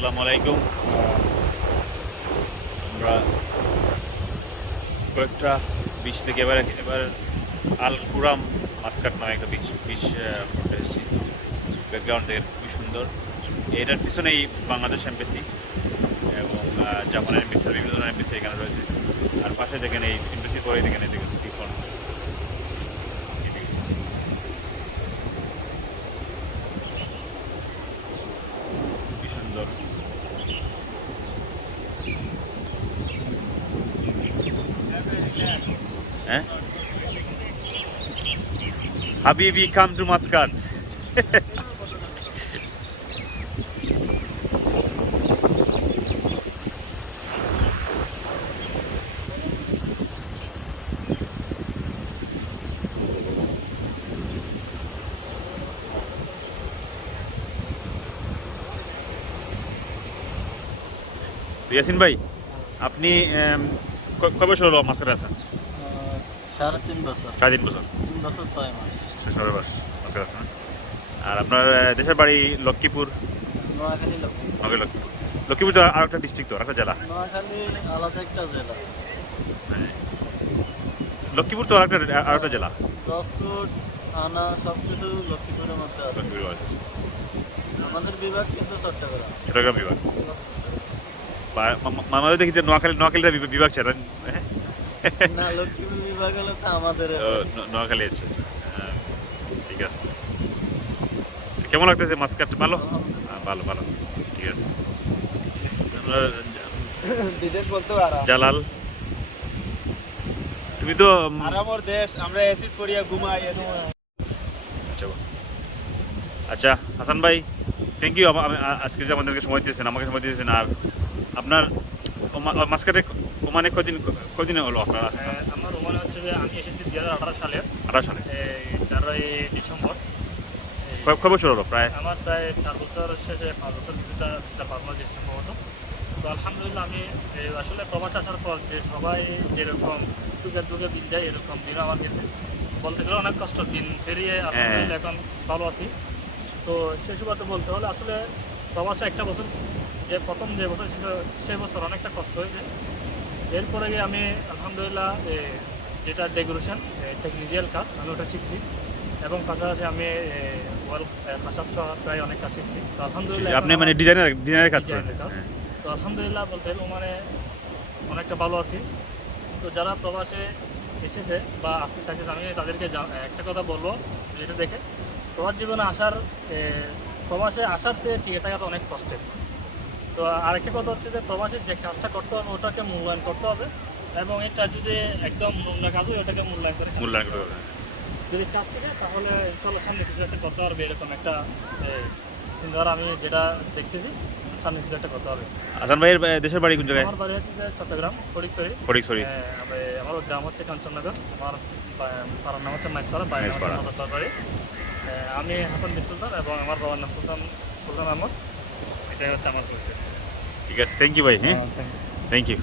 আসসালামু আলাইকুম। আমরা কয়েকটা বিচ থেকে এবার আল কুরাম মাস্কাট নামে একটা বিচ বিচ পড়তে এসেছি। ব্যাকগ্রাউন্ড থেকে খুবই সুন্দর। এটার পিছনেই বাংলাদেশ এমবেসি এবং জাপানের এমবেসি, বিভিন্ন ধরনের এমবেসি এখানে রয়েছে। আর পাশে দেখেন এই এমবেসির পরেই দেখেন এই দেখেন সি ফ্রন্ট, সি ভিউ, খুবই সুন্দর। হ্যাঁ, হাবিবি কাম টু মাস্কাট। ইয়াসিন ভাই, আপনি কয় বছর হলো মাস্কাটে আছেন? 3.5 বছর। 3.5 বছর। 3 বছর 6 মাস। 6 মাস মাস্কাটে আছেন। আর আপনার দেশের বাড়ি লক্ষ্মীপুর? নোয়াখালী লক্ষ্মীপুর। লক্ষ্মীপুর। লক্ষ্মীপুর তো আর একটা ডিস্ট্রিক্ট, তো আর একটা জেলা। নোয়াখালী আলাদা একটা জেলা। হ্যাঁ। লক্ষ্মীপুর তো আর একটা জেলা। জজকোট থানা সবকিছু লক্ষ্মীপুরের মধ্যে আছে। লক্ষ্মীপুর আছে। আমাদের বিভাগ কিন্তু চট্টগ্রাম। চট্টগ্রাম বিভাগ। মাঝে দেখি যে নোয়াখালীটা বিভাগ ছিল। হ্যাঁ? না, লক্ষ্মীপুর বিভাগ হলো তো আমাদের নোয়াখালী। আচ্ছা আচ্ছা। হ্যাঁ, ঠিক আছে। কেমন লাগতেছে মাস্কাট? ভালো? ভালো ভালো, ঠিক আছে। আপনার বিদেশ বলতেও আরাম। জালাল, তুমি তো আরামর দেশ, আমরা অ্যাসিড পড়িয়া ঘুমাই। আচ্ছা আচ্ছা, হাসান ভাই, থ্যাংক ইউ আজকে যে আমাদেরকে সময় দিয়েছেন, আমাকে সময় দিয়েছেন। আর আপনার মাস্কাটে ওমানে কদিন হলো আপনারা? আমার মনে হচ্ছে যে আমি এসেছি 2018 সালে, 18 সালে। 13ই ডিসেম্বর। কয় বছর হলো প্রায়? আমার প্রায় 4 বছর শেষে 5 বছর কিছুটা ভিসা পাবো যে সম্ভবত। তো আলহামদুলিল্লাহ আমি আসলে প্রবাস আসার পর যে সবাই যেরকম সুখের দুঃখে দিন যায়, এরকম দিনও আমার গেছে। বলতে গেলে অনেক কষ্ট দিন পেরিয়ে আলহামদুলিল্লাহ এখন ভালো আছি। তো সে সুবাদে বলতে হলে আসলে প্রবাসে একটা বছর, যে প্রথম যে বছর ছিল সেই বছর অনেকটা কষ্ট হয়েছে। এরপরে গিয়ে আমি আলহামদুলিল্লাহ যেটা ডেকোরেশন টেকনিক্যাল কাজ আমি ওটা শিখছি, এবং পাশাপাশি আমি ওয়াল খাসাব সহ প্রায় অনেক কাজ শিখছি। তো আলহামদুলিল্লাহ আপনি মানে ডিজাইনের কাজ করেন? হ্যাঁ। তো আলহামদুলিল্লাহ বলতে মানে অনেকটা ভালো আছি। তো যারা প্রবাসে এসেছে বা আসতে চাইছে, আমি তাদেরকে একটা কথা বলবো, যেটা দেখে প্রবাস জীবনে প্রবাসে আসার চেয়ে টিকে থাকাটা অনেক কষ্টের। তো আরেকটা কথা হচ্ছে যে প্রবাসের যে কাজটা করতে হবে ওটাকে মূল্যায়ন করতে হবে, এবং এটা যদি একদম নোংরা কাজ হয় ওটাকে মূল্যায়ন করতে হবে। যদি কাজ শিখে তাহলে ইনশাল্লাহ সামনে কিছু একটা করতে পারবে, এরকম একটা চিন্তাধারা আমি যেটা দেখতেছি, সামনে কিছু একটা করতে হবে। হাসান ভাইয়ের দেশের বাড়ি কোন জায়গায়? আমার বাড়ি হচ্ছে যে চট্টগ্রাম ফটিকছড়ি। আমার গ্রাম হচ্ছে কাঞ্চননগর, আমার পাড়ার নাম হচ্ছে মাইসপাড়া, বাইরের নাম হচ্ছে মদতবাড়ি। আমি হাসান বিন সুলতান এবং আমার বাবার নাম সুলতান আহমদ। এটাই হচ্ছে আমার পরিচয়। ঠিক আছে, থ্যাংক ইউ ভাই। হ্যাঁ, থ্যাংক ইউ।